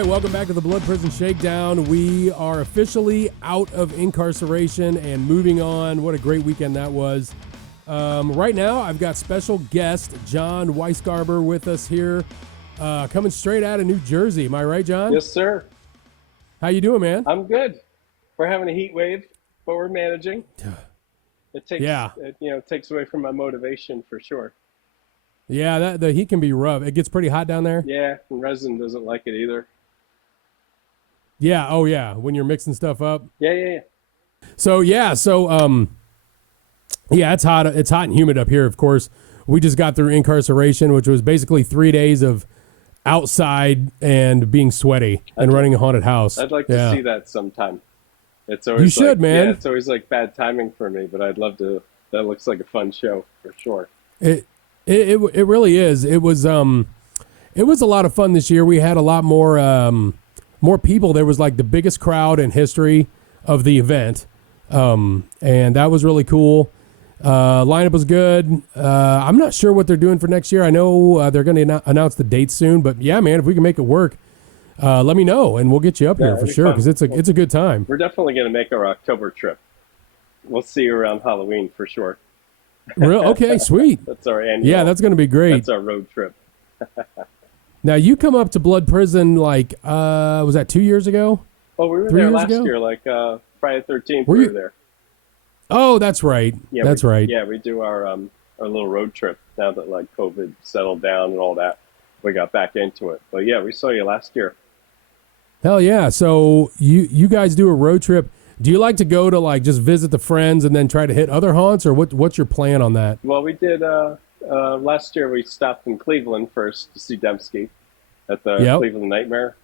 right, welcome back to the Blood Prison Shakedown. We are officially out of incarceration and moving on. What a great weekend that was. Right now, I've got special guest John Weisgerber with us here, coming straight out of New Jersey. Am I right, John? Yes, sir. How you doing, man? I'm good. We're having a heat wave, but we're managing. It takes, Yeah. it takes away from my motivation for sure. Yeah, the heat can be rough. It gets pretty hot down there. Yeah, and resin doesn't like it either. Yeah. Oh, yeah. When you're mixing stuff up. Yeah. So yeah, it's hot. It's hot and humid up here. Of course, we just got through incarceration, which was basically 3 days of outside and being sweaty and running a haunted house. I'd like to see that sometime. It's always you should, man. Yeah, it's always like bad timing for me, but I'd love to. That looks like a fun show for sure. It really is. It was a lot of fun this year. We had a lot more people. There was like the biggest crowd in history of the event, and that was really cool. Lineup was good. I'm not sure what they're doing for next year. I know they're going to announce the dates soon, but yeah, man, if we can make it work, let me know and we'll get you up here for sure because it's a good time. We're definitely going to make our October trip. We'll see you around Halloween for sure. Real? Okay, sweet. That's our annual. Yeah, that's going to be great. That's our road trip. Now, you come up to Blood Prison like, was that 2 years ago? Oh, we were there last year, like Friday the 13th. We were there. Oh, that's right. Yeah, that's right. Yeah, we do our little road trip now that like COVID settled down and all that. We got back into it. But yeah, we saw you last year. Hell yeah. So you guys do a road trip. Do you like to go to like just visit the friends and then try to hit other haunts, or what's your plan on that? Well, we did last year. We stopped in Cleveland first to see Dembski at the Cleveland Nightmare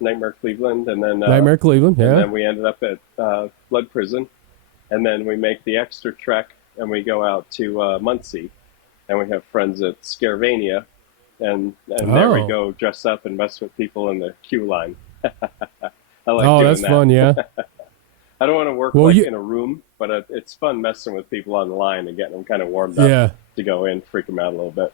Cleveland, and then Nightmare Cleveland. Yeah. And then we ended up at Blood Prison, and then we make the extra trek and we go out to Muncie, and we have friends at Scaravania, and there we go dress up and mess with people in the queue line. I like doing that's that. fun. Yeah. I don't want to work in a room, but it's fun messing with people on the line and getting them kind of warmed up to go in, freak them out a little bit.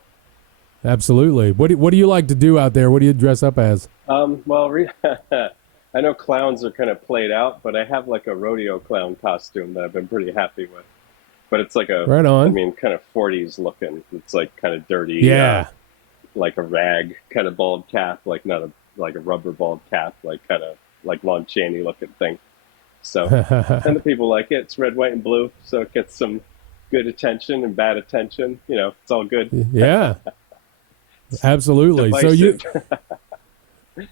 Absolutely. What do you like to do out there? What do you dress up as? Well, I know clowns are kind of played out, but I have like a rodeo clown costume that I've been pretty happy with. But it's like right on. I mean, kind of 40s looking. It's like kind of dirty. Yeah. Like a rag kind of bald cap, like not like a rubber bald cap, like kind of like Lon Chaney looking thing. So, and the people like it. It's red, white, and blue, so it gets some good attention and bad attention. You know, it's all good. Yeah, absolutely. Divisive. So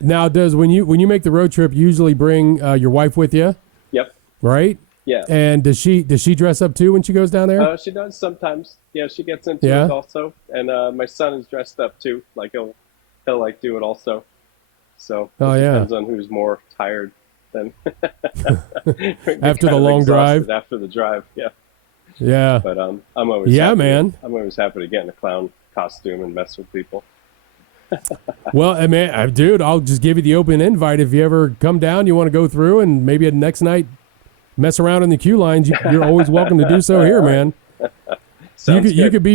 now when you make the road trip, you usually bring your wife with you? Yep. Right. Yeah. And does she dress up too when she goes down there? She does sometimes. Yeah, she gets into it also, and my son is dressed up too. Like he'll like do it also. So it depends on who's more tired. Then after the long drive, after the drive, but I'm always man. I'm always happy to get in a clown costume and mess with people. Well, man, dude, I'll just give you the open invite if you ever come down. You want to go through and maybe the next night mess around in the queue lines. You're always welcome to do so here, man. You could be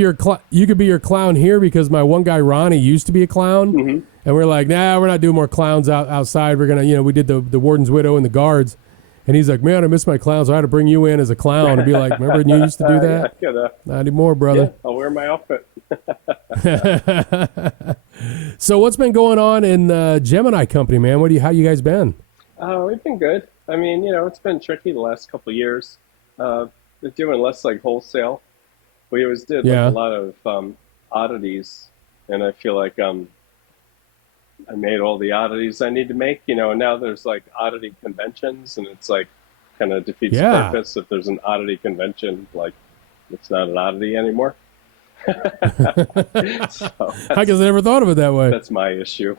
your clown here because my one guy Ronnie used to be a clown. And we're like, nah, we're not doing more clowns outside. We're going to, we did the warden's widow and the guards. And he's like, man, I miss my clowns. So I had to bring you in as a clown and be like, remember when you used to do that? Not anymore, brother. Yeah, I'll wear my outfit. So what's been going on in the Gemini company, man? How you guys been? We've been good. I mean, it's been tricky the last couple of years. We're doing less like wholesale. We always did like a lot of oddities. And I feel like I made all the oddities I need to make, and now there's like oddity conventions, and it's like kind of defeats the purpose. If there's an oddity convention, like it's not an oddity anymore. So I guess I never thought of it that way. That's my issue.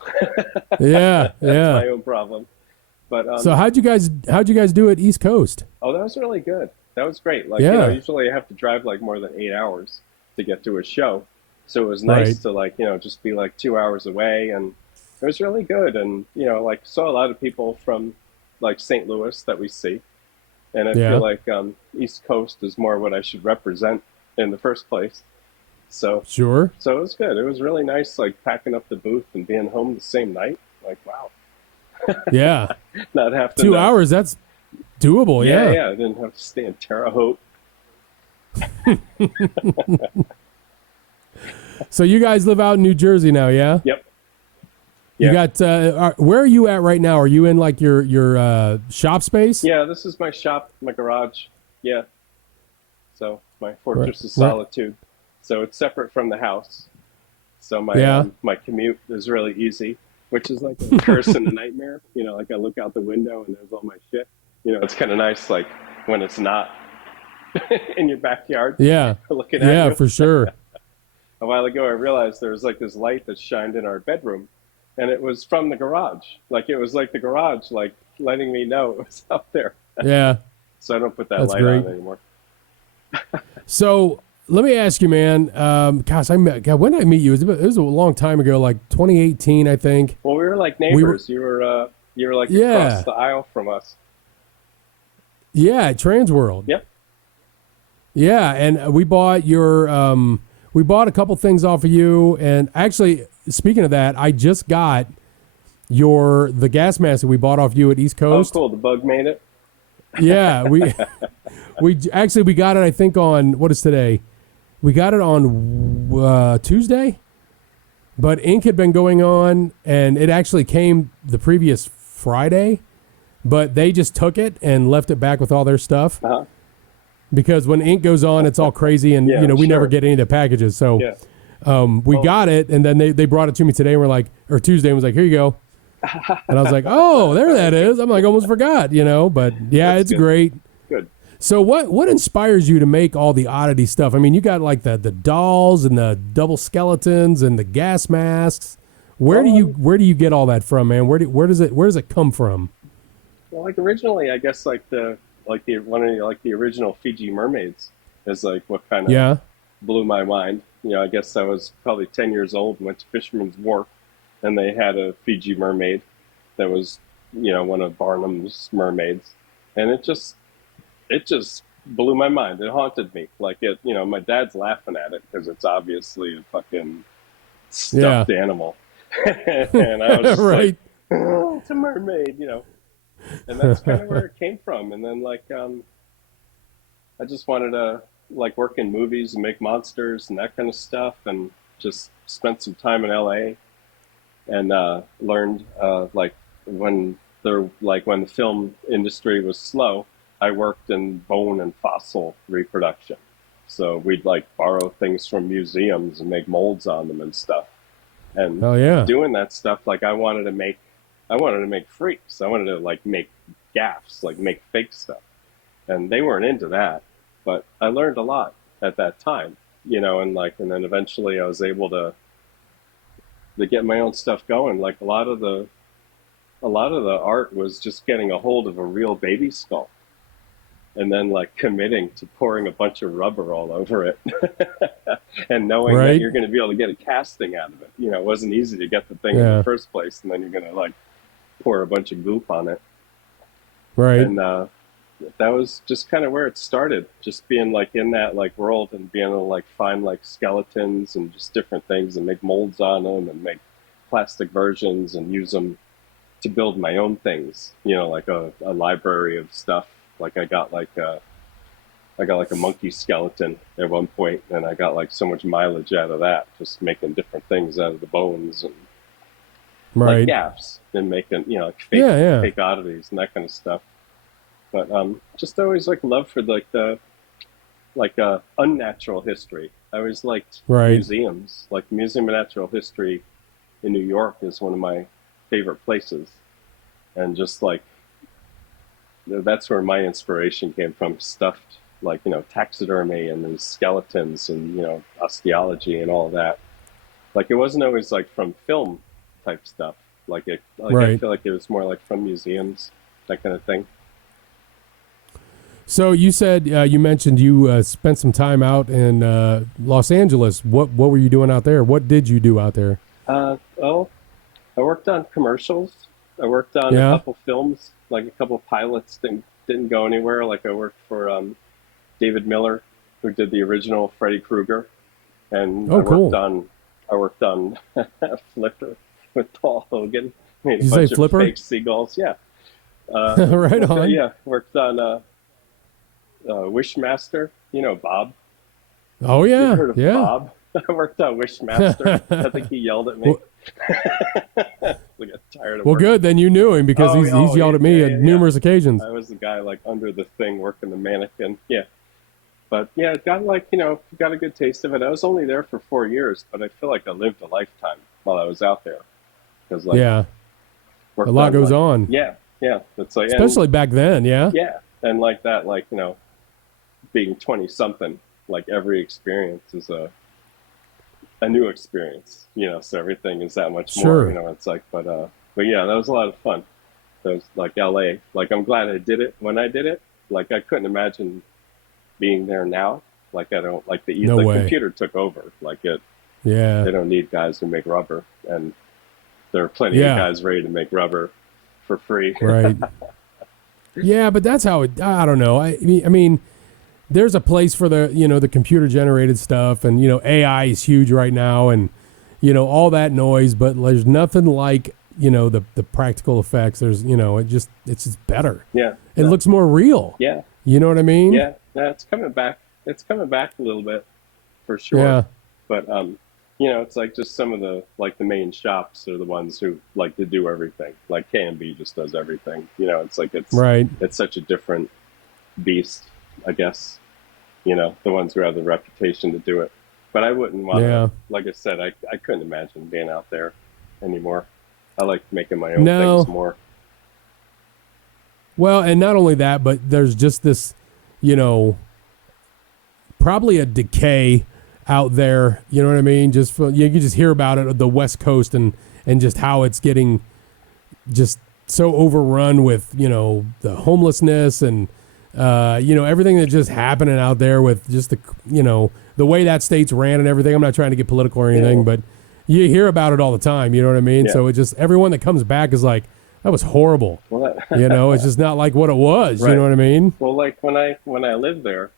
That's my own problem. But so how'd you guys do it East Coast? Oh, that was really good. That was great. Like usually I have to drive like more than 8 hours to get to a show, so it was nice to like just be like 2 hours away, and it was really good. And like saw a lot of people from like St. Louis that we see, and I feel like East Coast is more what I should represent in the first place. So sure. So it was good. It was really nice, like packing up the booth and being home the same night. Like, wow. Yeah. Not have to 2 know. hours, that's doable. Yeah, Yeah. yeah. I didn't have to stay in Terre Haute. So you guys live out in New Jersey now, yeah? Yep. You Yeah. got where are you at right now? Are you in like your shop space? Yeah, this is my shop, my garage. Yeah. So my Right. fortress of Right. solitude. So it's separate from the house. So Yeah. my commute is really easy, which is like a curse and a nightmare. Like I look out the window and there's all my shit. It's kind of nice, like when it's not in your backyard Yeah. looking at Yeah, you. for sure. A while ago, I realized there was like this light that shined in our bedroom, and it was from the garage. Like it was like the garage, like letting me know it was up there. Yeah. So I don't put that That's light great. on anymore. So let me ask you, man. Gosh, when did I meet you? It was a long time ago, like 2018, I think. Well, we were like neighbors. You were like Yeah. across the aisle from us. Yeah, Transworld. Yep. Yeah, and we bought we bought a couple things off of you. And actually, speaking of that, I just got the gas mask that we bought off you at East Oh, Coast. cool. The bug made it. Yeah, we got it. I think on what is today? We got it on Tuesday, but ink had been going on, and it actually came the previous Friday. But they just took it and left it back with all their stuff. Uh-huh. Because when ink goes on, it's all crazy, and Yeah, we never sure. get any of the packages. So Yeah. we got it, and then they brought it to me today, and we're like, or Tuesday, and was like, here you go. And I was like, oh, there that is. I'm like, almost forgot, but yeah, That's it's good. great. Good. So what inspires you to make all the oddity stuff? I mean, you got like the dolls and the double skeletons and the gas masks. Where do you get all that from, man? Where does it come from? Well, like originally, I guess like the original Fiji mermaids is like what kind of Yeah. blew my mind. I guess I was probably 10 years old and went to Fisherman's Wharf, and they had a Fiji mermaid that was, one of Barnum's mermaids, and it just blew my mind. It haunted me. Like my dad's laughing at it because it's obviously a fucking stuffed animal, and I was just Right. like, oh, it's a mermaid, and that's kind of where it came from. And then I just wanted to like work in movies and make monsters and that kind of stuff, and just spent some time in LA and learned like when the film industry was slow, I worked in bone and fossil reproduction. So we'd like borrow things from museums and make molds on them and stuff. And Oh yeah. doing that stuff, like I wanted to make freaks. I wanted to like make gaffs, like make fake stuff. And they weren't into that. But I learned a lot at that time, and then eventually I was able to get my own stuff going. Like a lot of the art was just getting a hold of a real baby skull and then like committing to pouring a bunch of rubber all over it and knowing that Right. you're going to be able to get a casting out of it. It wasn't easy to get the thing in Yeah. the first place, and then you're going to like pour a bunch of goop on it. Right. And that was just kind of where it started, just being like in that like world and being able to like find like skeletons and just different things and make molds on them and make plastic versions and use them to build my own things, like a library of stuff. Like I got like a monkey skeleton at one point, and I got like so much mileage out of that, just making different things out of the bones and Right. like gaffs and making, like fake oddities and that kind of stuff. But just always like love for like the unnatural history. I always liked Right. museums. Like Museum of Natural History in New York is one of my favorite places, and just like that's where my inspiration came from. Stuffed like taxidermy and these skeletons and osteology and all that. Like it wasn't always like from film type stuff. I Right. feel like it was more like from museums, that kind of thing. So you said you mentioned you spent some time out in Los Angeles. What were you doing out there? What did you do out there? Well, I worked on commercials. I worked on a couple films, like a couple pilots didn't go anywhere. Like I worked for David Miller, who did the original Freddy Krueger, and Oh, cool. I worked on Flipper with Paul Hogan. Made Did a you say bunch of flipper? fake seagulls. Yeah. Right on. Yeah. Worked on Wishmaster. You know Bob. Oh You ever yeah, heard of yeah. Bob? I worked on Wishmaster. I think he yelled at me. well, I got tired of well, working. good. Then you knew him because he's yelled at me Yeah, at yeah, yeah. numerous occasions. I was the guy like under the thing working the mannequin. Yeah. But yeah, it got like, got a good taste of it. I was only there for 4 years, but I feel like I lived a lifetime while I was out there. Because like, Yeah, a worked lot on goes like, on, yeah, yeah. It's like, especially back then. Yeah, yeah. And like that, like, being 20 something, like every experience is a new experience, so everything is that much more, sure. it's like, but yeah, that was a lot of fun. That was like LA. Like, I'm glad I did it when I did it. Like, I couldn't imagine being there now. Like, I don't like the No way. computer took over. Like Yeah, they don't need guys who make rubber, and there are plenty of yeah. guys ready to make rubber for free. Right. Yeah, but that's how it. I don't know. I mean, there's a place for the computer generated stuff, and AI is huge right now, and all that noise. But there's nothing like the practical effects. There's it's just better. Yeah. It looks more real. Yeah. You know what I mean? Yeah. It's coming back. It's coming back a little bit, for sure. Yeah. But it's like just some of the main shops are the ones who like to do everything. Like K&B just does everything. It's like Right. it's such a different beast, I guess. The ones who have the reputation to do it. But I wouldn't want to. Like I said, I couldn't imagine being out there anymore. I like making my own things more. Well, and not only that, but there's just this, probably a decay out there. You know what I mean? Just you can just hear about it, the West Coast, and just how it's getting just so overrun with the homelessness and everything that's just happening out there with just the way that state's ran and everything. I'm not trying to get political or anything, but you hear about it all the time. You know what I mean? Yeah. So it just everyone that comes back is like, that was horrible. Well, it's just not like what it was. Right. You know what I mean? Well, like when I lived there,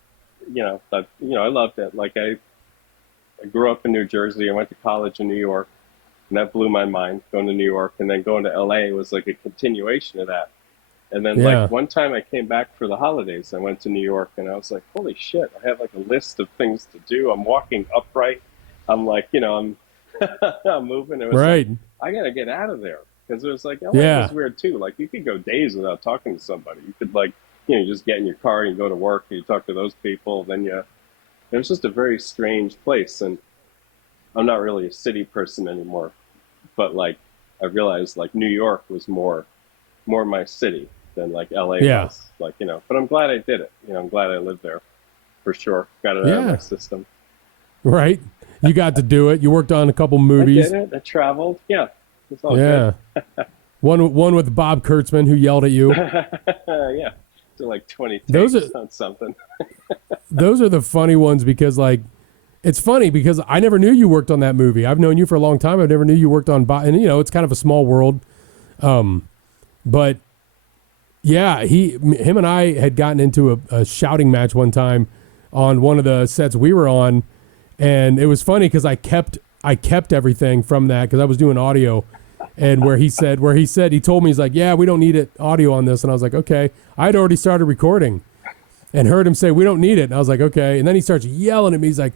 I loved it. Like I grew up in New Jersey. I went to college in New York, and that blew my mind going to New York, and then going to LA was like a continuation of that. And then like one time I came back for the holidays, I went to New York, and I was like, holy shit, I have like a list of things to do. I'm walking upright. I'm like, I'm I'm moving. It was right. Like, I got to get out of there. Because it was like, LA was weird too. Like you could go days without talking to somebody. You could like, you just get in your car and you go to work and you talk to those people. Then it was just a very strange place. And I'm not really a city person anymore. But like, I realized like New York was more my city than like LA was. Like, but I'm glad I did it. I'm glad I lived there for sure. Got it out of my system. Right. You got to do it. You worked on a couple movies. I did it. I traveled. Yeah. It's all good. one with Bob Kurtzman who yelled at you. Yeah. So like 20 takes on something. Those are the funny ones because like, it's funny because I never knew you worked on that movie. I've known you for a long time. I never knew you worked on Bob. And it's kind of a small world. But yeah, him and I had gotten into a shouting match one time on one of the sets we were on. And it was funny because I kept everything from that because I was doing audio. And where he told me, he's like, yeah, we don't need it audio on this. And I was like, okay. I'd already started recording and heard him say, we don't need it. And I was like, okay. And then he starts yelling at me. He's like,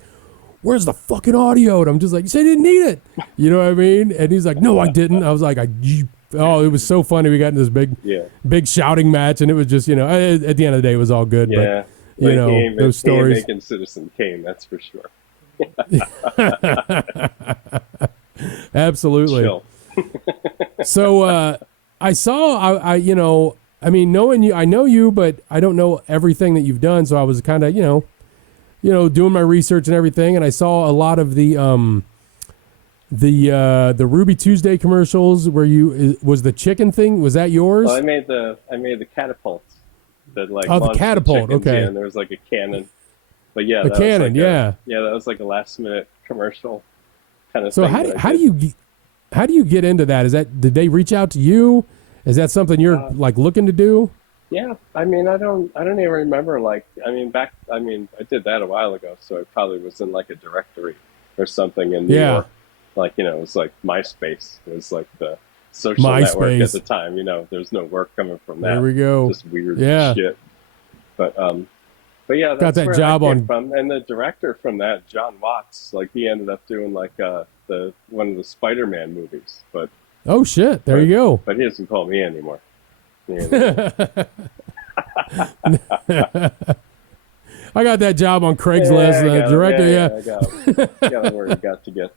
where's the fucking audio? And I'm just like, you said you didn't need it. You know what I mean? And he's like, no, I didn't. I was like, it was so funny. We got in this big shouting match. And it was just, at the end of the day, it was all good. Yeah. But, those stories. Making Citizen Kane, that's for sure. Absolutely. Chill. So I saw, I mean, knowing you, I know you, but I don't know everything that you've done. So I was kind of, doing my research and everything, and I saw a lot of the Ruby Tuesday commercials where was the chicken thing. Was that yours? Well, I made the catapult. That like the catapult. The chickens, okay. Yeah, and there was like a cannon. But yeah, the cannon. That was like a last minute commercial kind of so thing. So how do you get into that? Did they reach out to you? Is that something you're like looking to do? Yeah, I mean, I don't even remember. Like, I did that a while ago, so it probably was in like a directory or something in New York. Like, it was like MySpace. It was like the social network at MySpace. the time. There's no work coming from that. There we go. Just weird Yeah. shit. But yeah, Got that's that where job I came on. from. And the director from that, John Watts, like he ended up doing like one of the Spider-Man movies. But Oh shit! There you go. But he doesn't call me anymore. I got that job on Craigslist. Director, I got him where he got to get.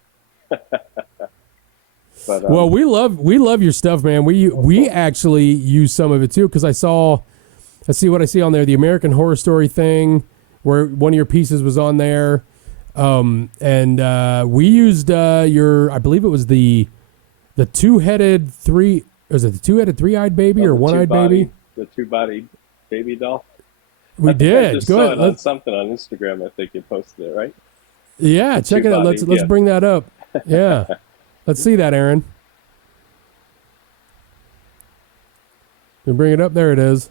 But, well, we love your stuff, man. We actually use some of it too because let's see what I see on there. The American Horror Story thing, where one of your pieces was on there, and we used I believe it was the two-headed three. Was it the two-headed three-eyed baby or one-eyed baby? The two-body baby doll. We did. I just Go saw ahead. it on something on Instagram. I think you posted it, right? Yeah, check it out. Let's bring that up. Yeah. Let's see that, Aaron. You bring it up. There it is.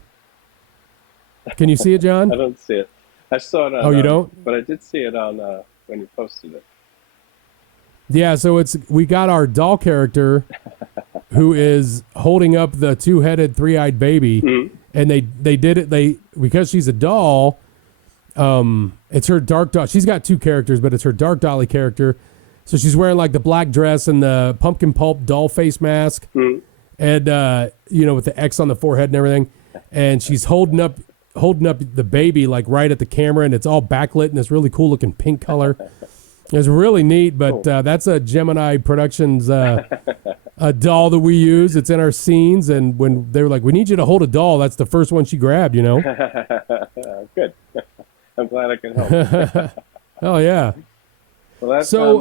Can you see it, John? I don't see it. I saw it on. Oh, you don't? But I did see it on when you posted it. Yeah, so we got our doll character who is holding up the two-headed, three-eyed baby, and they did it. Because she's a doll. It's her dark doll. She's got two characters, but it's her dark dolly character. So she's wearing like the black dress and the pumpkin pulp doll face mask, and with the X on the forehead and everything, and she's holding up the baby like right at the camera, and it's all backlit in this really cool looking pink color. It's really neat, but that's a Gemini Productions a doll that we use. It's in our scenes, and when they were like, "We need you to hold a doll," that's the first one she grabbed. Good. I'm glad I can help. Oh yeah. Well, that's so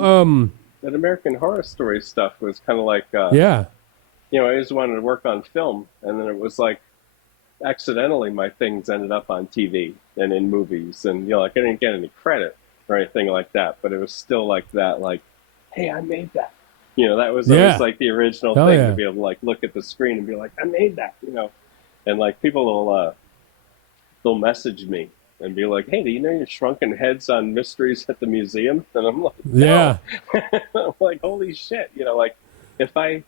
that American Horror Story stuff was kind of like yeah. I just wanted to work on film, and then it was like accidentally my things ended up on TV and in movies, and like I didn't get any credit or anything like that, but it was still like that, like, hey, I made that. That was always like the original thing to be able to like look at the screen and be like, I made that, and like people will they'll message me and be like, hey, do you know your shrunken heads on Mysteries at the Museum? And I'm like, no. I'm like, holy shit, like if I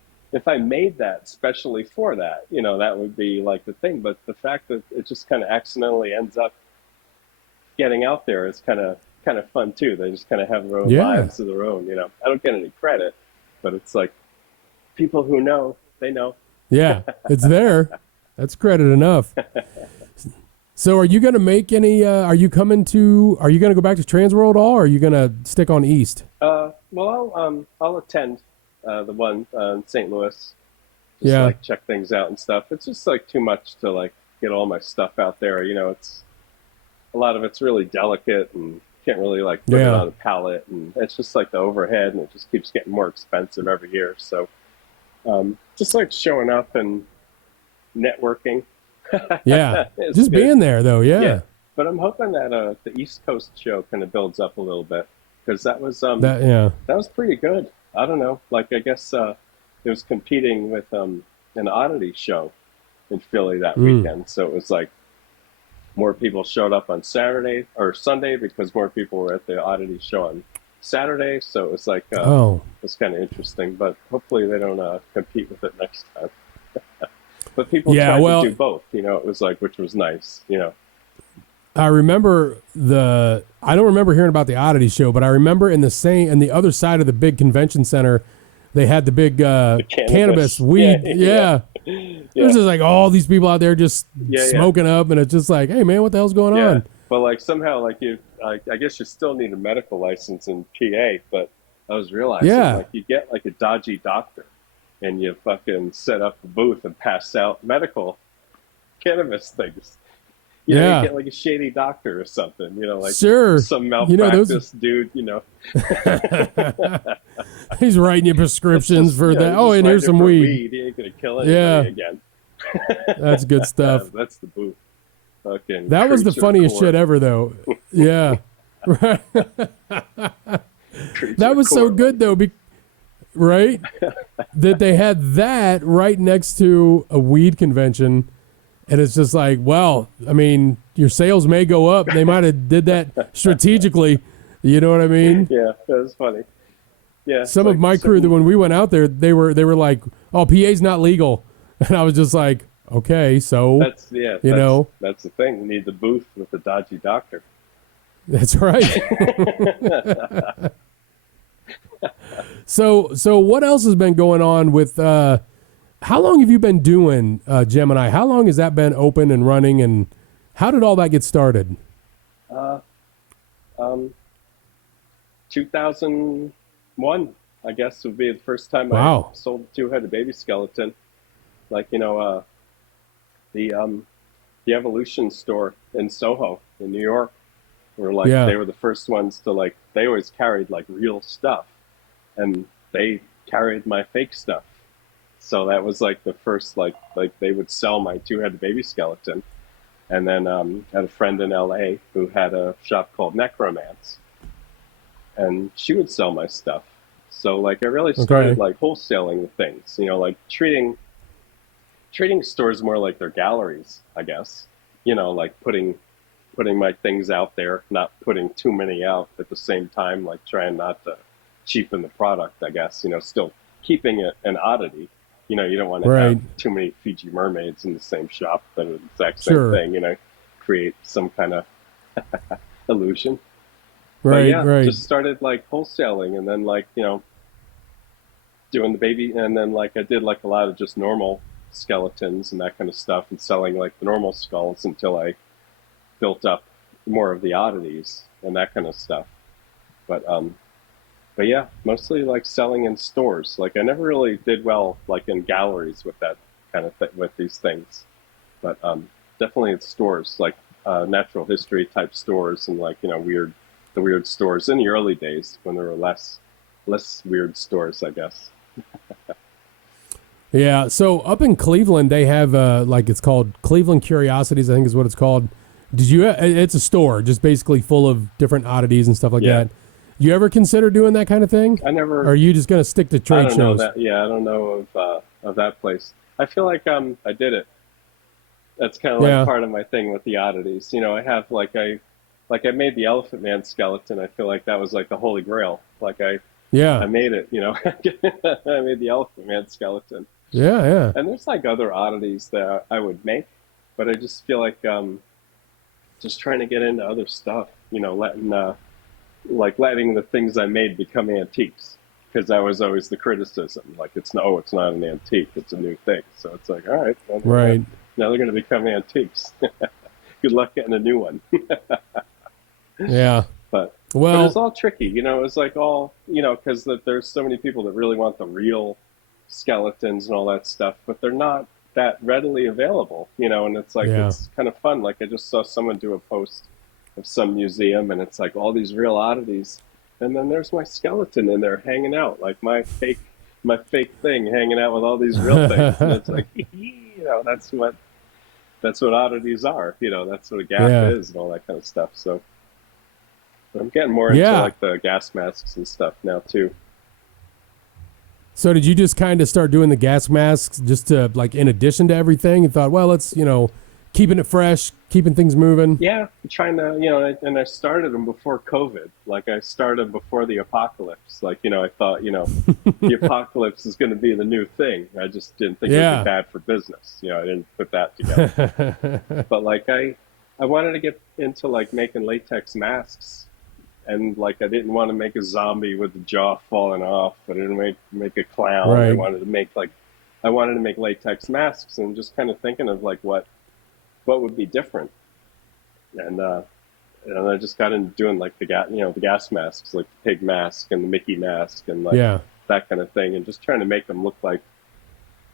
made that specially for that, that would be like the thing. But the fact that it just kind of accidentally ends up getting out there is kind of fun too. They just kind of have their own lives of their own. I don't get any credit, but it's like people who know, they know. Yeah, it's there. That's credit enough. So are you going to make any, are you going to go back to Transworld at all, or are you going to stick on East? Well, I'll attend the one in St. Louis. Just like check things out and stuff. It's just like too much to like get all my stuff out there. It's a lot of it's really delicate and can't really like put it on a pallet, and it's just like the overhead, and it just keeps getting more expensive every year. So just like showing up and networking. Yeah, just good. Being there though. Yeah. But I'm hoping that the East Coast show kind of builds up a little bit, because that was that was pretty good. I don't know, like I guess it was competing with an oddity show in Philly that weekend, so it was like more people showed up on Saturday or Sunday because more people were at the oddity show on Saturday, so it was like it's kind of interesting. But hopefully they don't compete with it next time. But people tried to do both, it was like, which was nice, I remember I don't remember hearing about the oddity show, but I remember in the other side of the big convention center, they had the big cannabis weed. Yeah. There's just like all these people out there just smoking up, and it's just like, hey man, what the hell's going on? But like somehow like I guess you still need a medical license in PA, but I was realizing like you get like a dodgy doctor and you fucking set up a booth and pass out medical cannabis things. You get like a shady doctor or something, like some malpractice dude, He's writing you prescriptions for that. Oh, and here's some weed. He ain't gonna kill anybody again. That's good stuff. That's the booth. Fucking that was the funniest shit ever, though. Yeah. Right. That was so good, though. Right? That they had that right next to a weed convention. And it's just like, well, I mean, your sales may go up. They might have did that strategically. You know what I mean? Yeah, that was funny. Yeah. Some of my crew that when we went out there, they were like, "Oh, PA's not legal," and I was just like, "Okay, so that's the thing. You need the booth with the dodgy doctor." That's right. So what else has been going on with? How long have you been doing Gemini? How long has that been open and running, and how did all that get started? 2001, I guess, would be the first time Wow. I sold a two-headed baby skeleton. Like, the Evolution store in Soho in New York were like, Yeah. they were the first ones to like, they always carried like real stuff, and they carried my fake stuff. So that was like the first, like they would sell my two-headed baby skeleton. And then had a friend in LA who had a shop called Necromance, and she would sell my stuff. So like I really started like wholesaling the things, like treating stores more like their galleries, I guess. Like putting my things out there, not putting too many out at the same time, like trying not to cheapen the product, I guess, still keeping it an oddity. You don't want to have too many Fiji mermaids in the same shop that are the exact same thing, create some kind of illusion. Right. Just started like wholesaling, and then like, doing the baby, and then like I did like a lot of just normal skeletons and that kind of stuff, and selling like the normal skulls until I built up more of the oddities and that kind of stuff. But yeah, mostly like selling in stores. Like I never really did well like in galleries with that kind of with these things, but definitely in stores, like natural history type stores, and like the weird stores in the early days when there were less weird stores, I guess. Yeah. So up in Cleveland, they have like it's called Cleveland Curiosities, I think is what it's called. Did you? It's a store just basically full of different oddities and stuff like that. You ever consider doing that kind of thing? I never. Or are you just going to stick to trade shows? I don't know of that place. I feel like I did it. That's kind of like part of my thing with the oddities. I have I made the Elephant Man skeleton. I feel like that was like the holy grail. Like I made it. I made the Elephant Man skeleton. Yeah. And there's like other oddities that I would make, but I just feel like just trying to get into other stuff. Letting the things I made become antiques, because that was always the criticism. Like it's not an antique; it's a new thing. So it's like, all right, right. Now they're going to become antiques. Good luck getting a new one. Yeah. But it's all tricky, It's like all, because there's so many people that really want the real skeletons and all that stuff, but they're not that readily available, and it's like it's kind of fun. Like I just saw someone do a post of some museum, and it's like all these real oddities, and then there's my skeleton in there hanging out, like my fake thing hanging out with all these real things. And it's like, that's what oddities are, that's what a gaff is and all that kind of stuff. So but I'm getting more into like the gas masks and stuff now too. So did you just kind of start doing the gas masks just to like in addition to everything, and thought, well, let's keeping it fresh, keeping things moving? Yeah, trying to, and I started them before COVID. Like I started before the apocalypse. Like, I thought, the apocalypse is going to be the new thing. I just didn't think it would be bad for business. I didn't put that together. But like I wanted to get into like making latex masks. And like I didn't want to make a zombie with the jaw falling off. I didn't make a clown. Right. I wanted to make latex masks, and just kind of thinking of like what would be different. And I just got into doing like the gas masks, like the pig mask and the Mickey mask and like that kind of thing, and just trying to make them look like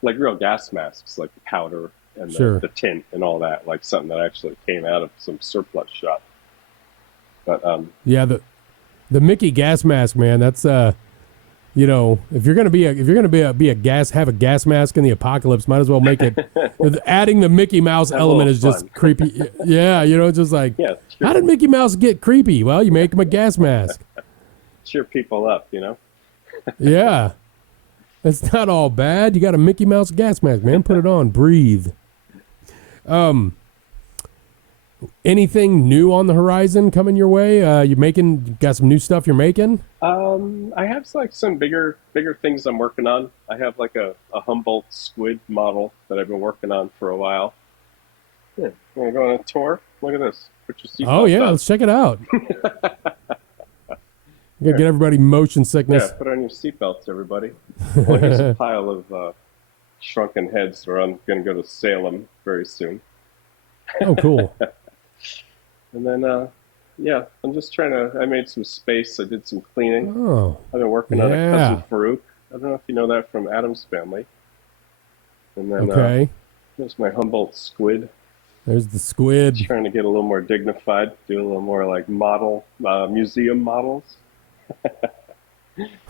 real gas masks, like the powder and the tint and all that, like something that actually came out of some surplus shop. But the Mickey gas mask, man, that's if you're gonna be a gas mask in the apocalypse, might as well make it. Adding the Mickey Mouse element is just creepy. Yeah, just like how did Mickey Mouse get creepy? Well, you make him a gas mask. Cheer people up, Yeah, it's not all bad. You got a Mickey Mouse gas mask, man. Put it on, breathe. Anything new on the horizon coming your way? You got some new stuff you're making? I have like some bigger things I'm working on. I have like a Humboldt squid model that I've been working on for a while. Yeah, want to go on a tour? Look at this. Put your Oh seatbelt yeah, on. let's check it out. You gotta get everybody motion sickness. Yeah, put on your seatbelts, everybody. Well, here's a pile of shrunken heads where I'm going to go to Salem very soon. Oh, cool. And then, yeah, I'm just I made some space. I did some cleaning. Oh, I've been working on a cousin Farouk. I don't know if you know that from Adam's Family. And then, okay. There's my Humboldt squid. There's the squid. Trying to get a little more dignified, do a little more like museum models.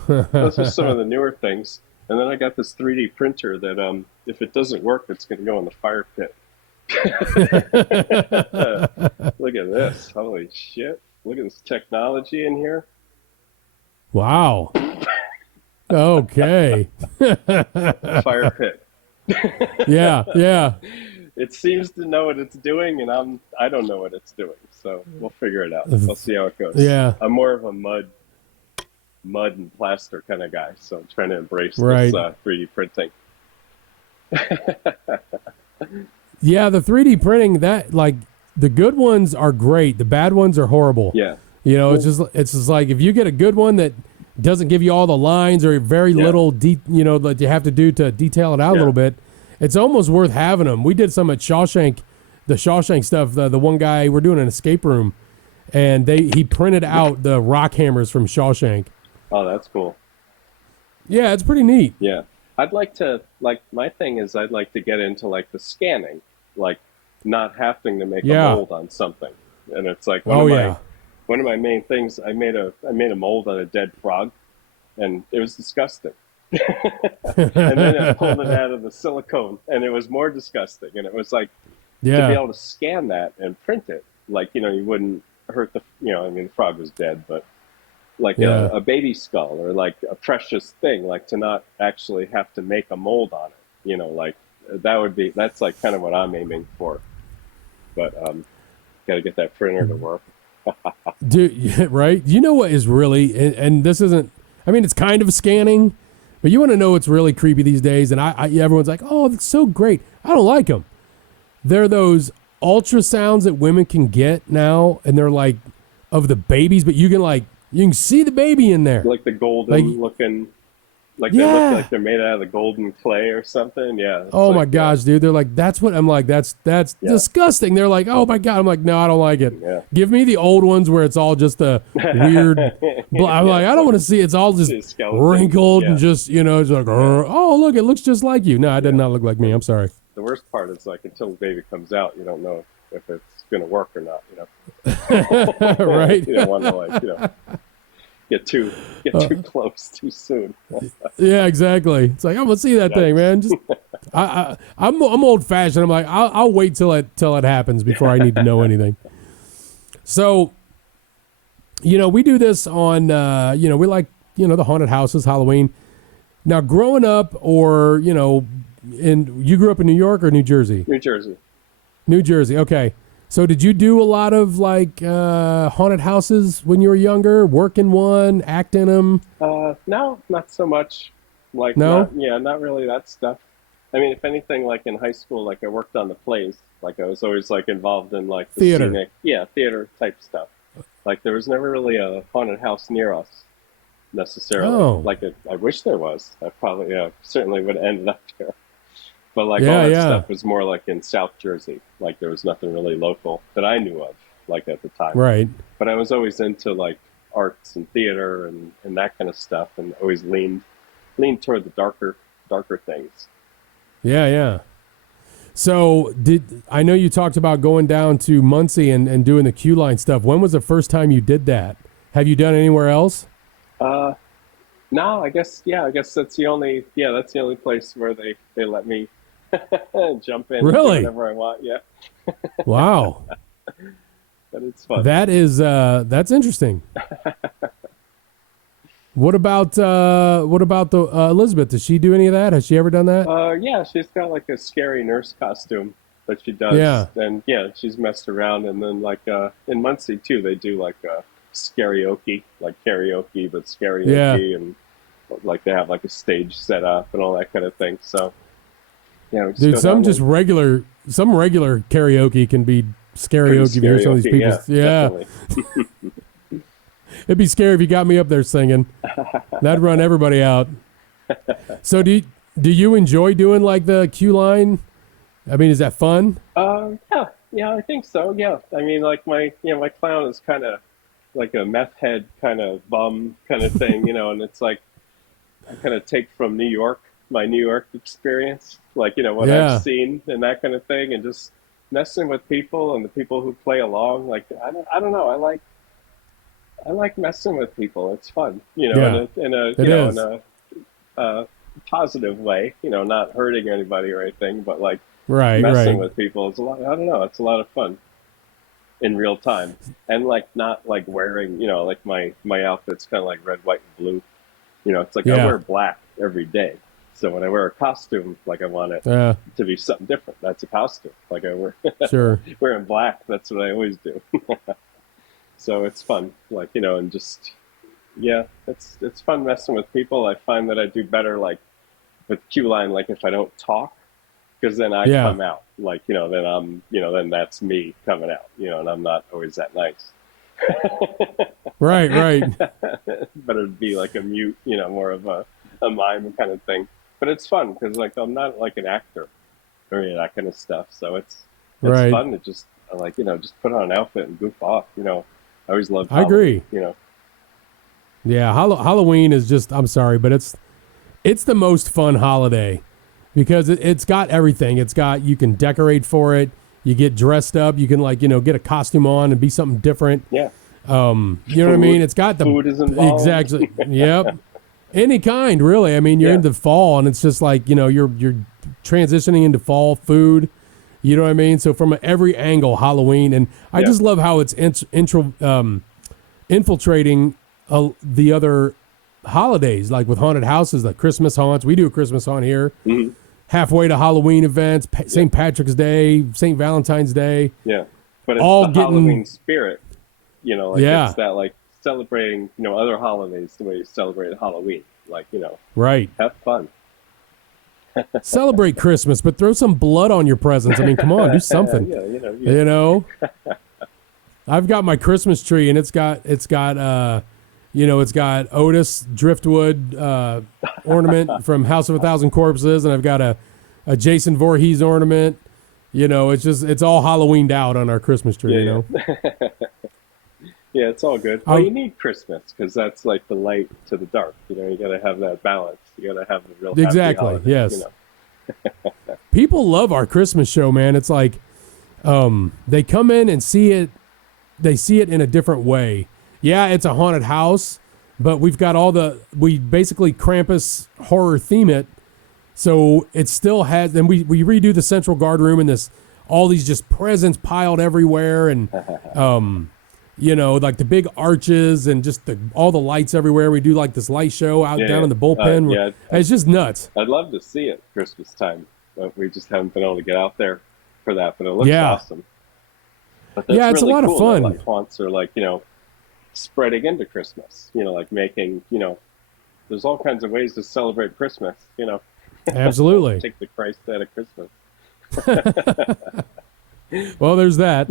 Those are some of the newer things. And then I got this 3D printer that, if it doesn't work, it's going to go in the fire pit. Look at this. Holy shit. Look at this technology in here. Wow. Okay. Fire pit. Yeah. It seems to know what it's doing, and I don't know what it's doing. So we'll figure it out. We'll see how it goes. Yeah. I'm more of a mud and plaster kind of guy, so I'm trying to embrace this 3D printing. Yeah, the 3D printing, that like the good ones are great, the bad ones are horrible. Yeah. You know, it's just like if you get a good one that doesn't give you all the lines or very little that you have to do to detail it out a little bit, it's almost worth having them. We did some at Shawshank, the Shawshank stuff. The one guy, we're doing an escape room, and he printed out the rock hammers from Shawshank. Oh, that's cool. Yeah, it's pretty neat. Yeah. I'd like to, my thing is I'd like to get into like the scanning, like not having to make a mold on something. And it's like one of my main things, I made a mold on a dead frog, and it was disgusting. And then I pulled it out of the silicone, and it was more disgusting. And it was like, to be able to scan that and print it, like, you wouldn't hurt the frog was dead, but like a baby skull or like a precious thing, like to not actually have to make a mold on it, like that's like kind of what I'm aiming for. But got to get that printer to work. Dude, right? You know what is really, and this isn't, I mean, it's kind of scanning, but you want to know what's really creepy these days, and everyone's like, oh, that's so great. I don't like them. They're those ultrasounds that women can get now, and they're like of the babies, but you can see the baby in there. Like the golden looking, like they look like they're made out of the golden clay or something. Yeah. Oh my gosh, dude. They're like, that's what I'm like. That's disgusting. They're like, oh my God. I'm like, no, I don't like it. Yeah. Give me the old ones where it's all just a weird. I'm like, I don't want to see it's all just wrinkled and just, it's like, oh, look, it looks just like you. No, it did not look like me. I'm sorry. The worst part is like until the baby comes out, you don't know if it's going to work or not, Right. You don't want to get too close too soon. Yeah, exactly. It's like, I'm gonna see that thing, man. Just I'm old fashioned. I'm like, I'll wait till it happens before I need to know anything. So, we do this on we like the haunted houses, Halloween. Now, growing up, or you grew up in New York or New Jersey? New Jersey. New Jersey. Okay. So did you do a lot of like haunted houses when you were younger? Work in one, act in them? No, not so much. Like, no? Not really that stuff. I mean, if anything, like in high school, like I worked on the plays. Like I was always like involved in like the theater. Theater type stuff. Like there was never really a haunted house near us necessarily. Oh. Like I wish there was. I probably certainly would have ended up there. But like all that stuff was more like in South Jersey. Like there was nothing really local that I knew of, like at the time. Right. But I was always into like arts and theater and that kind of stuff, and always leaned toward the darker things. Yeah. So I know you talked about going down to Muncie and doing the Q line stuff. When was the first time you did that? Have you done anywhere else? No, I guess that's the only place where they let me jump in really? and do whatever I want. Yeah. Wow. But it's fun. That is that's interesting. What about the Elizabeth? Does she do any of that? Has she ever done that? Yeah, she's got like a scary nurse costume but she does. Yeah. And yeah, she's messed around. And then like in Muncie too, they do like karaoke, but Yeah. karaoke, and like they have like a stage set up and all that kind of thing. So yeah, we just Dude, go down and some regular karaoke can be pretty karaoke if you hear some of these people. Yeah. definitely. It'd be scary if you got me up there singing. That'd run everybody out. So do you enjoy doing like the queue line? I mean, is that fun? Yeah, I think so. Yeah, I mean, like my clown is kind of like a meth head kind of bum kind of thing, and it's like I kind of take from my New York experience, like what Yeah. I've seen and that kind of thing, and just messing with people and the people who play along. Like I don't know, I like messing with people. It's fun, Yeah. in a It is. in a positive way, not hurting anybody or anything, but like Right, messing right. with people is a lot. I don't know, it's a lot of fun in real time, and like not like wearing, like my outfit's kind of like red, white, and blue. It's like I Yeah. wear black every day. So when I wear a costume, like I want it Yeah. to be something different. That's a costume. Like I wear Sure. wearing black. That's what I always do. So it's fun, like and just yeah, it's fun messing with people. I find that I do better like with Q line, like if I don't talk, because then I Yeah. come out, like then then that's me coming out, and I'm not always that nice. Right, right. Better to be like a mute, more of a mime kind of thing. But it's fun because like I'm not like an actor or any of that kind of stuff. So it's Right. fun to just like just put on an outfit and goof off. I always loved I Halloween. agree. Yeah, Halloween is just, I'm sorry, but it's the most fun holiday because it's got everything. It's got, you can decorate for it. You get dressed up. You can like, get a costume on and be something different. Yeah, You know what I mean? It's got the food is involved. exactly. Yep. Any kind, really. I mean, you're Yeah. into fall and it's just like, you're transitioning into fall food. You know what I mean? So from every angle, Halloween, and I Yeah. just love how it's infiltrating the other holidays, like with haunted houses, like Christmas haunts. We do a Christmas haunt here. Mhm. Halfway to Halloween events, St. Patrick's Day, St. Valentine's Day. Yeah, but it's All the getting- Halloween spirit. Like Yeah. it's that like celebrating other holidays the way you celebrate Halloween. Like Right. have fun. Celebrate Christmas, but throw some blood on your presents. I mean, come on, do something. Yeah, You know, I've got my Christmas tree, and it's got it's got Otis Driftwood ornament from House of a Thousand Corpses, and I've got a Jason Voorhees ornament. It's all Halloweened out on our Christmas tree. Yeah. Yeah, it's all good. Well, you need Christmas because that's like the light to the dark. You got to have that balance. You got to have the real happy Exactly. holiday, Yes. People love our Christmas show, man. It's like they come in and see it. They see it in a different way. Yeah, it's a haunted house, but we basically Krampus horror theme it. So it still has, and we redo the central guard room and all these just presents piled everywhere. And, like the big arches and just all the lights everywhere. We do like this light show out down in the bullpen. It's just nuts. I'd love to see it Christmas time, but we just haven't been able to get out there for that. But it looks awesome. But that's it's really a lot cool of fun. That, like haunts are like spreading into Christmas. Like making there's all kinds of ways to celebrate Christmas. Absolutely. Take the Christ out of Christmas. Well, there's that.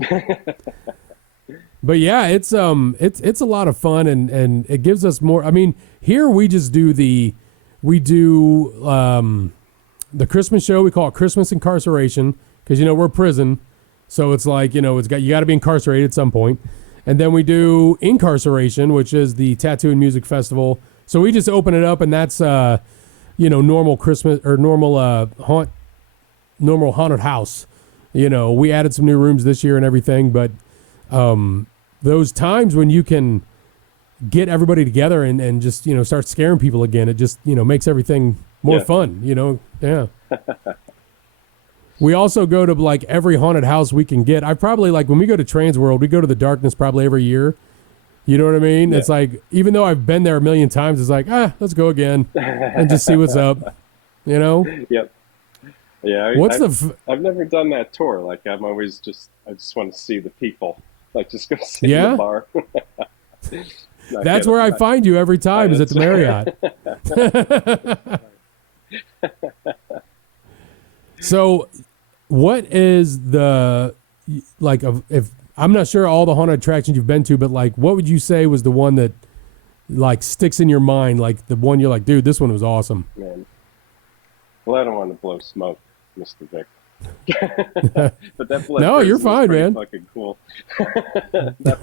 But yeah, it's a lot of fun and it gives us more. I mean, here we just do the Christmas show. We call it Christmas Incarceration because we're a prison, so it's like you got to be incarcerated at some point. And then we do Incarceration, which is the Tattoo and Music Festival. So we just open it up, and that's normal Christmas or normal haunted house. We added some new rooms this year and everything, but those times when you can get everybody together and just start scaring people again, it just makes everything more fun. Yeah. We also go to like every haunted house we can get. I probably like when we go to Trans World, we go to the Darkness probably every year. You know what I mean? Yeah. It's like even though I've been there a million times, it's like let's go again and just see what's up. Yep. Yeah, What's the I've never done that tour. Like I just want to see the people. Like just go sit in the yeah? bar. Not That's get where I not, find you every time is at the it's, Marriott. So, what is the like of if I'm not sure all the haunted attractions you've been to, but like what would you say was the one that like sticks in your mind, like the one you're like, dude, this one was awesome. man. Well, I don't want to blow smoke, Mr. Vic. But that blood No, you're prison was fine, pretty man. fucking cool. That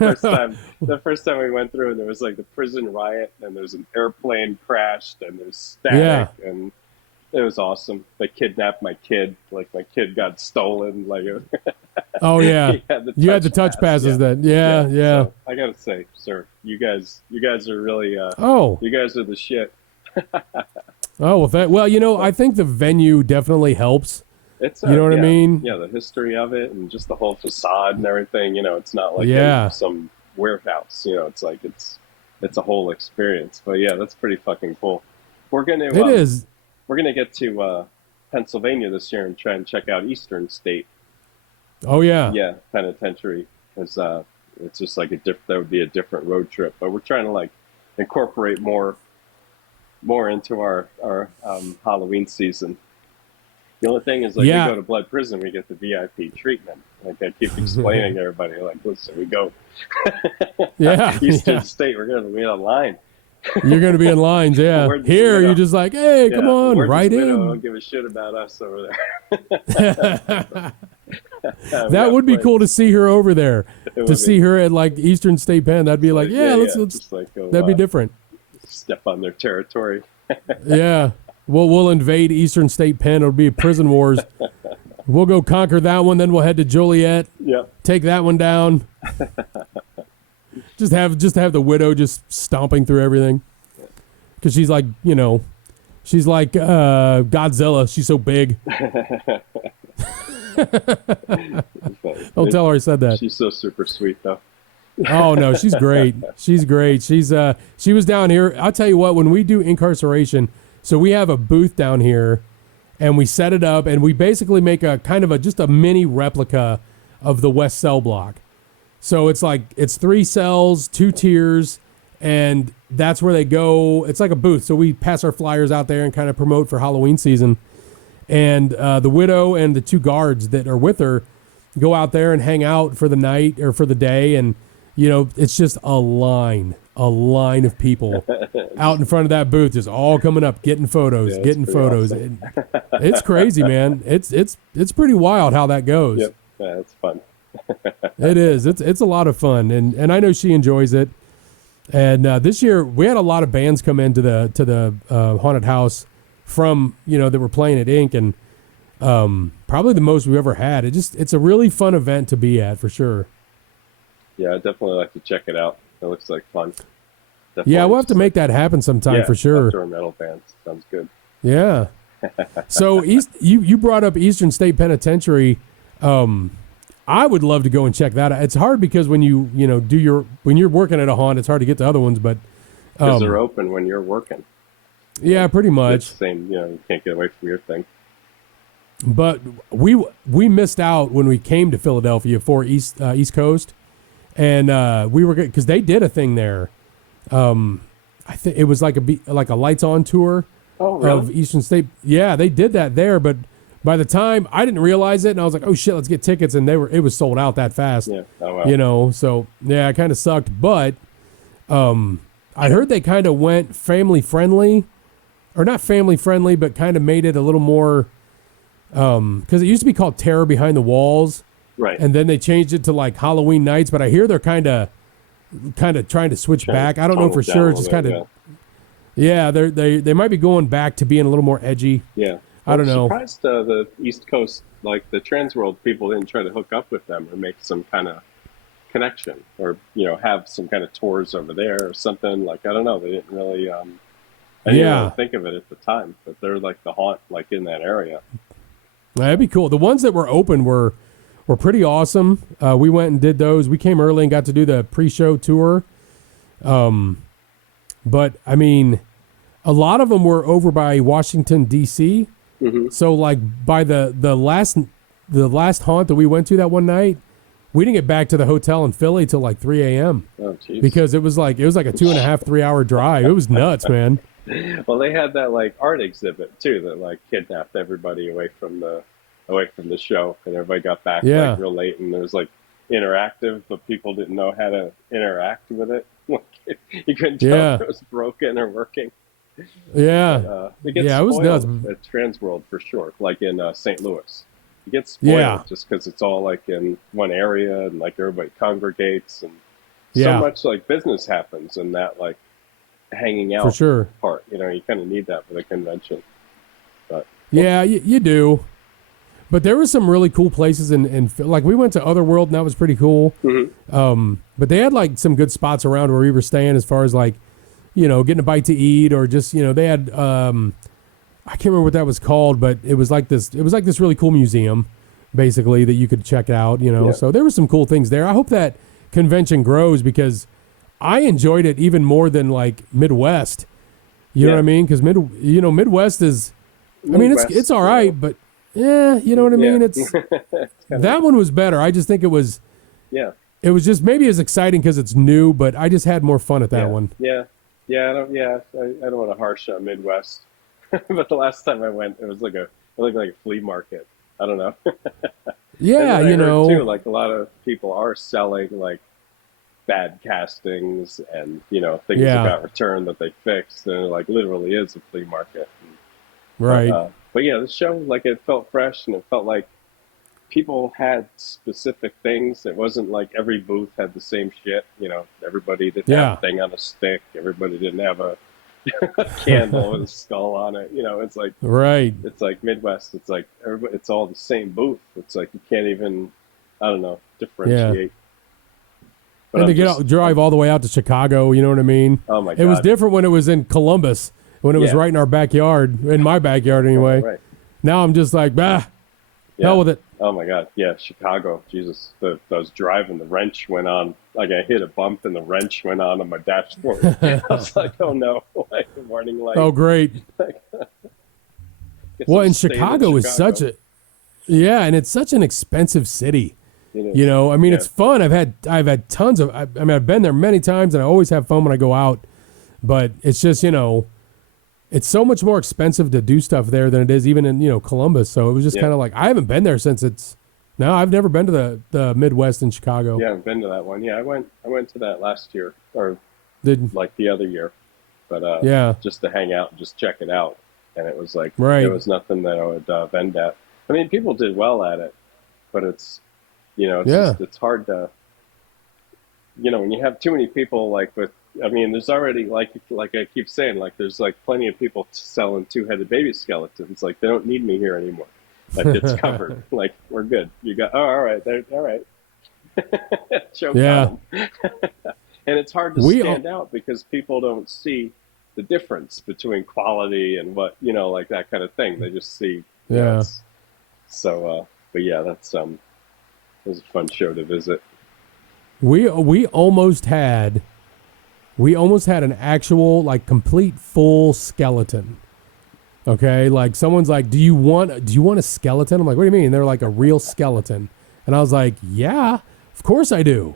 first time we went through, and there was like the prison riot, and there's an airplane crashed, and there's Yeah. static, and it was awesome. They kidnapped my kid. Like my kid got stolen. Like Oh yeah. he had the You had the touch pass. passes Yeah, then. Yeah, yeah. So I gotta say, sir, you guys are really, Oh. you guys are the shit. Oh, well, I think the venue definitely helps. It's You know what I yeah, mean? yeah, the history of it and just the whole facade and everything. It's not like Yeah. in some warehouse. It's like it's a whole experience. But yeah, that's pretty fucking cool. We're gonna It is. we're gonna get to Pennsylvania this year and try and check out Eastern State. Oh yeah. Yeah, penitentiary because it's just like that would be a different road trip. But we're trying to like incorporate more into our Halloween season. The only thing is, like, Yeah. we go to Blood Prison, we get the VIP treatment. Like, I keep explaining to everybody, like, listen, we go Yeah. Eastern Yeah. State, we're going to be on line. You're gonna be in lines, yeah. We're just Here widow. you're just like, hey, come on, we're right just widow, in. don't give a shit about us over That there. would be cool to see her over there. It To would see be. her at like Eastern State Pen, that'd be like, yeah, let's just like go, that'd be different. step on their territory. Yeah. We'll invade Eastern State Pen. It'll be prison wars. We'll go conquer that one, then we'll head to Joliet, Yep. take that one down. just have the widow just stomping through everything. Because she's like, she's like Godzilla. She's so big. Don't tell her I said that. She's so super sweet, though. Oh no, she's great. She's great. She was down here. I'll tell you what, when we do incarceration, so we have a booth down here and we set it up and we basically make a kind of just a mini replica of the West Cell block. So it's 3 cells, 2 tiers, and that's where they go. It's like a booth. So we pass our flyers out there and kind of promote for Halloween season. And the widow and the 2 guards that are with her go out there and hang out for the night or for the day. And, it's just a line of people out in front of that booth, just all coming up, getting photos, getting photos. Awesome. It's crazy, man. It's pretty wild how that goes. Yep. Yeah, it's fun. It is. It's a lot of fun. And I know she enjoys it. And this year we had a lot of bands come into the haunted house from, that were playing at Inc. And probably the most we've ever had. It's a really fun event to be at for sure. Yeah, I'd definitely like to check it out. It looks like fun. Definitely Yeah, we'll have to make that happen sometime for sure. Outdoor metal bands. Sounds good. Yeah. So you brought up Eastern State Penitentiary. I would love to go and check that out. It's hard because when when you're working at a haunt, it's hard to get to other ones, but because they're open when you're working. Yeah, pretty much. It's the same, you can't get away from your thing. But we missed out when we came to Philadelphia for East Coast, and we were because they did a thing there. I think it was like a lights on tour of Eastern State. Yeah, they did that there, but by the time I didn't realize it, and I was like, "Oh shit, let's get tickets," and it was sold out that fast. Yeah, oh wow. So yeah, it kind of sucked. But I heard they kind of went family friendly, or not family friendly, but kind of made it a little more. Because it used to be called Terror Behind the Walls, right? And then they changed it to like Halloween Nights. But I hear they're kind of trying to switch back. I don't know for sure. It's just kind of they might be going back to being a little more edgy. Yeah, I don't know. I'm surprised the East Coast, like the Trans World people, didn't try to hook up with them or make some kind of connection, or have some kind of tours over there or something. Like I don't know. They didn't really. I didn't really think of it at the time, but they're like the haunt, like in that area. That'd be cool. The ones that were open were pretty awesome. We went and did those. We came early and got to do the pre-show tour. But I mean, a lot of them were over by Washington D.C. Mm-hmm. So like by the last haunt that we went to that one night, we didn't get back to the hotel in Philly till like 3 a.m. Oh, jeez. because it was like a 2.5, 3 hour drive. It was nuts, man. Well, they had that like art exhibit too that like kidnapped everybody away from the show, and everybody got back Yeah. like real late, and it was like interactive, but people didn't know how to interact with it. Like, you couldn't tell Yeah. if it was broken or working. Yeah. It gets Yeah, it was spoiled nuts. at Transworld for sure, like in St. Louis. It gets Yeah. spoiled just because it's all like in one area and like everybody congregates, and so Yeah. much like business happens in that like hanging For out sure. part. You kind of need that for the convention. But Yeah, you do. But there were some really cool places in like we went to Otherworld and that was pretty cool. mm-hmm. But they had like some good spots around where we were staying as far as like, getting a bite to eat or just, they had I can't remember what that was called, but it was like this really cool museum basically that you could check out, Yeah. So there were some cool things there. I hope that convention grows because I enjoyed it even more than like Midwest. You know what I mean? Because Midwest is, it's all right, but yeah, you know what I mean? It's that one was better. I just think it was Yeah. it was just maybe as exciting because it's new, but I just had more fun at that one. Yeah. I don't want to harsh on Midwest, but the last time I went, it looked like a flea market. I don't know. Yeah, and then I heard too, like a lot of people are selling like bad castings and things that got returned that they fixed, and it like literally is a flea market. Right. But yeah, the show, like, it felt fresh, and it felt like people had specific things. It wasn't like every booth had the same shit. Everybody didn't have a thing on a stick. Everybody didn't have a candle with a skull on it. It's like Right. It's like Midwest. It's like everybody. It's all the same booth. It's like you can't even, I don't know, differentiate. But And to drive all the way out to Chicago, you know what I mean? Oh my God. It was different when it was in Columbus, when it was right in our backyard, in my backyard anyway. Right. Now I'm just like, hell with it. Oh my God. Yeah, Chicago. Jesus. I was driving, the wrench went on. Like I hit a bump and the wrench went on my dashboard. I was like, oh no, like the warning light. Oh, great. Well, and Chicago is such a, and it's such an expensive city. It's fun. I've had tons of, I've been there many times and I always have fun when I go out, but it's just, it's so much more expensive to do stuff there than it is even in, Columbus. So it was just kind of like, I haven't been there since I've never been to the Midwest in Chicago. Yeah, I've been to that one. Yeah, I went to that last year or like the other year, but just to hang out and just check it out. And it was like, there was nothing that I would vend at. I mean, people did well at it, but it's, it's hard to, when you have too many people there's already like I keep saying, like there's like plenty of people selling two-headed baby skeletons. Like they don't need me here anymore. Like it's covered. Like we're good. You got all right. All right. Choke on them. And it's hard to stand out because people don't see the difference between quality and what like that kind of thing. They just see. So, but yeah, that's it was a fun show to visit. We almost had an actual like complete full skeleton. Okay, like someone's like, do you want a skeleton? I'm like, what do you mean? They're like a real skeleton, and I was like, yeah, of course I do.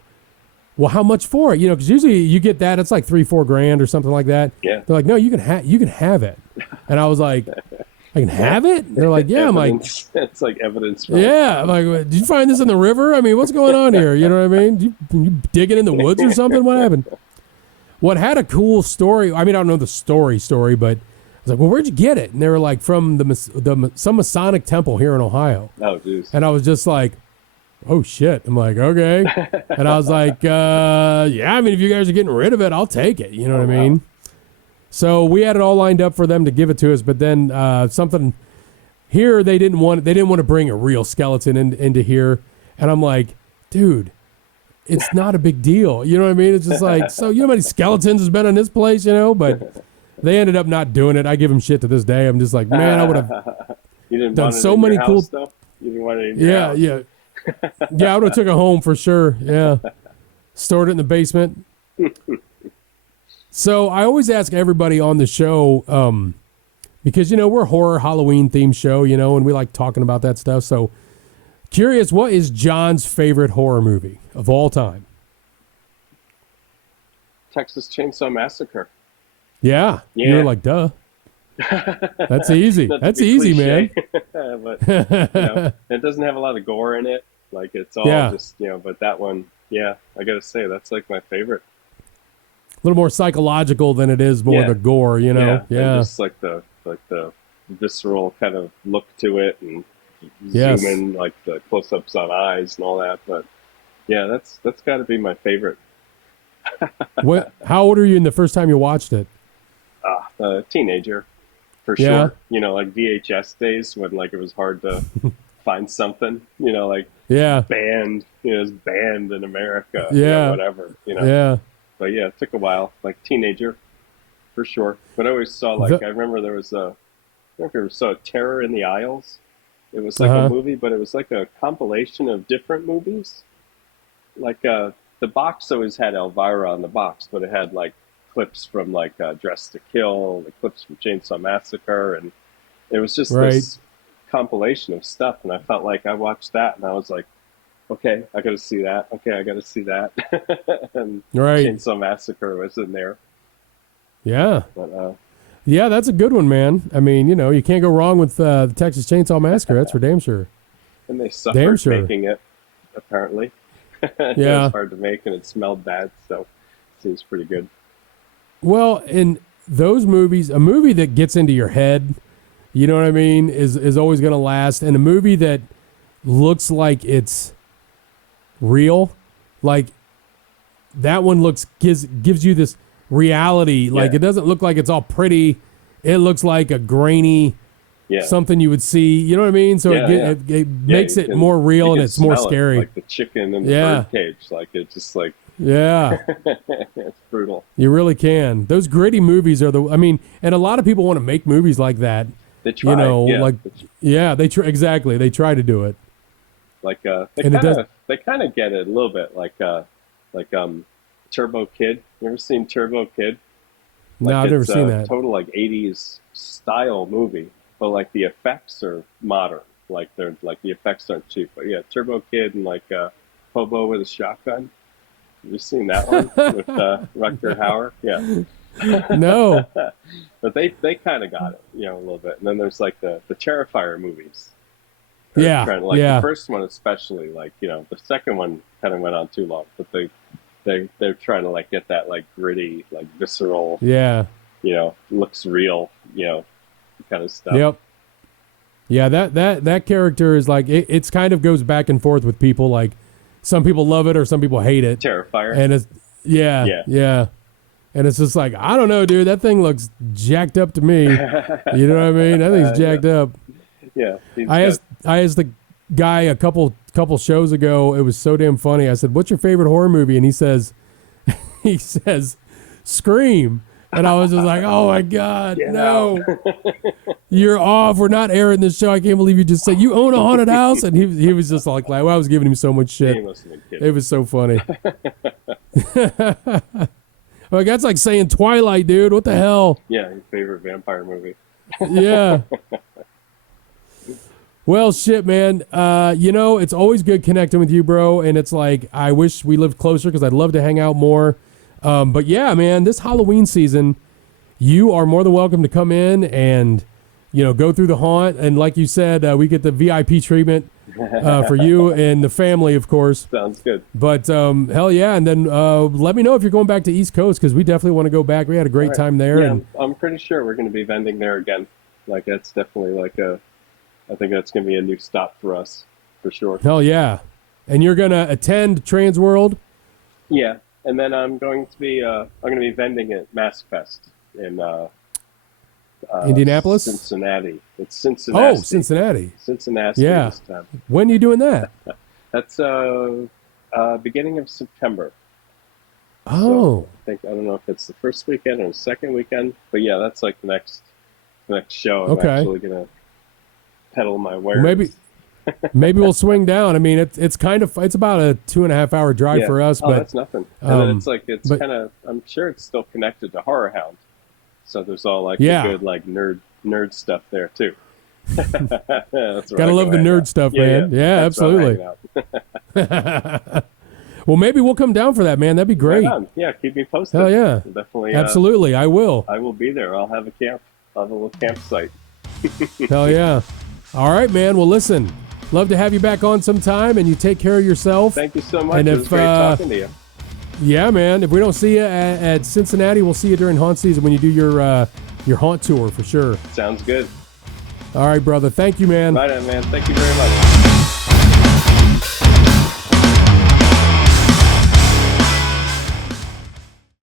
Well, how much for it? Because usually you get that, it's like $3-4 grand or something like that. Yeah. They're like, no, you can have it, and I was like, I can have it? And they're like, yeah. I'm like, it's like evidence. Yeah. I'm like, did you find this in the river? I mean, what's going on here? You know what I mean? You digging in the woods or something? What happened? What had a cool story? I mean, I don't know the story, but I was like, well, where'd you get it? And they were like, from some Masonic temple here in Ohio. Oh, geez. And I was just like, oh, shit. I'm like, okay. And I was like, I mean, if you guys are getting rid of it, I'll take it. You know what I mean? Wow. So we had it all lined up for them to give it to us, but then something here, they didn't want to bring a real skeleton into here. And I'm like, dude, it's not a big deal. You know what I mean? It's just like, so you know how many skeletons has been in this place, But they ended up not doing it. I give them shit to this day. I'm just like, man, I would have done so many cool stuff. You didn't want it in your house. Yeah, I would have took it home for sure. Yeah. Stored it in the basement. So I always ask everybody on the show because we're a horror Halloween themed show, and we like talking about that stuff. So curious, what is John's favorite horror movie of all time? Texas Chainsaw Massacre. Yeah. You're like, duh. That's easy. That's easy, man. But it doesn't have a lot of gore in it. Like it's all just but that one, I gotta say that's like my favorite. A little more psychological than it is more the gore, Yeah. And just like the visceral kind of look to it, and zoom in like the close-ups on eyes and all that. But that's got to be my favorite. How old are you in the first time you watched it? Teenager, for sure. Like VHS days when like it was hard to find something. Like banned. It was banned in America. Whatever. But it took a while. Like teenager, for sure. But I always saw I remember there was I don't know if you ever saw Terror in the Aisles. It was like a movie, but it was like a compilation of different movies. Like the box always had Elvira on the box, but it had like clips from like Dress to Kill, the clips from Chainsaw Massacre, and it was just this compilation of stuff. And I felt like I watched that, and I was like, okay, I got to see that. Okay, I got to see that. And Chainsaw Massacre was in there. Yeah. But, that's a good one, man. I mean, you can't go wrong with the Texas Chainsaw Massacre. That's for damn sure. And they suffered making it, apparently. It was hard to make, and it smelled bad, so it seems pretty good. Well, in those movies, a movie that gets into your head, you know what I mean, is always going to last. And a movie that looks like it's real, like that one gives you this reality. Like it doesn't look like it's all pretty. It looks like a grainy something you would see. You know what I mean? So it makes it more real, and it's more scary. Like the chicken in the bird cage. Like it's just like it's brutal. You really can. Those gritty movies are and a lot of people want to make movies like that. They try. They try. Exactly. They try to do it. Like they kind of get it a little bit. Like Turbo Kid. You ever seen Turbo Kid? No, I've never seen that. Total like 80s style movie, but like the effects are modern. Like they're like the effects aren't cheap. But Turbo Kid and like Hobo with a Shotgun. Have you seen that one with Rutger Hauer? Yeah. No. But they kind of got it, a little bit. And then there's like the Terrifier movies. The first one especially, like, the second one kind of went on too long, but they're trying to like get that like gritty, like visceral, looks real, kind of stuff. Yep. Yeah, that character is like it's kind of goes back and forth with people. Like some people love it or some people hate it. Terrifier. And it's and it's just like, I don't know, dude. That thing looks jacked up to me. You know what I mean? That thing's jacked up. Yeah. I asked the guy a couple shows ago. It was so damn funny. I said, "What's your favorite horror movie?" And he says, "Scream." And I was just like, "Oh my God, no! You're off. We're not airing this show. I can't believe you just said you own a haunted house." And he was just like, I was giving him so much shit. He must have been kidding. It was so funny. Like that's like saying Twilight, dude. What the hell? Yeah, your favorite vampire movie. Yeah. Well, shit, man. It's always good connecting with you, bro. And it's like, I wish we lived closer because I'd love to hang out more. But yeah, man, this Halloween season, you are more than welcome to come in and, go through the haunt. And like you said, we get the VIP treatment for you and the family, of course. Sounds good. But hell yeah. And then let me know if you're going back to East Coast because we definitely want to go back. We had a great time there. Yeah, and I'm pretty sure we're going to be vending there again. Like, that's definitely like I think that's going to be a new stop for us, for sure. Hell yeah. And you're going to attend Trans World? Yeah. And then I'm going to be vending at Mask Fest in Indianapolis? Cincinnati. It's Cincinnati. Oh, Cincinnati. Cincinnati this time. When are you doing that? That's beginning of September. Oh. So I don't know if it's the first weekend or the second weekend, but yeah, that's like the next show. I'm actually going to pedal my wares. Maybe we'll swing down. I mean, it's about a 2.5 hour drive for us. But that's nothing. And then it's kind of, I'm sure it's still connected to Horror Hound. So there's all like Yeah. the good like nerd stuff there too. That's where Gotta I love go the hang nerd out. stuff, man. Yeah, That's where I'm absolutely. hanging out. Well, maybe we'll come down for that, man. That'd be great. Right on. Yeah, keep me posted. Hell yeah. Definitely. Absolutely, I will. I will be there. I'll have a camp. I'll have a little campsite. Hell yeah. All right, man. Well, listen, love to have you back on sometime, and you take care of yourself. Thank you so much. And It was great talking to you. Yeah, man. If we don't see you at Cincinnati, we'll see you during haunt season when you do your haunt tour for sure. Sounds good. All right, brother. Thank you, man. Right on, man. Thank you very much.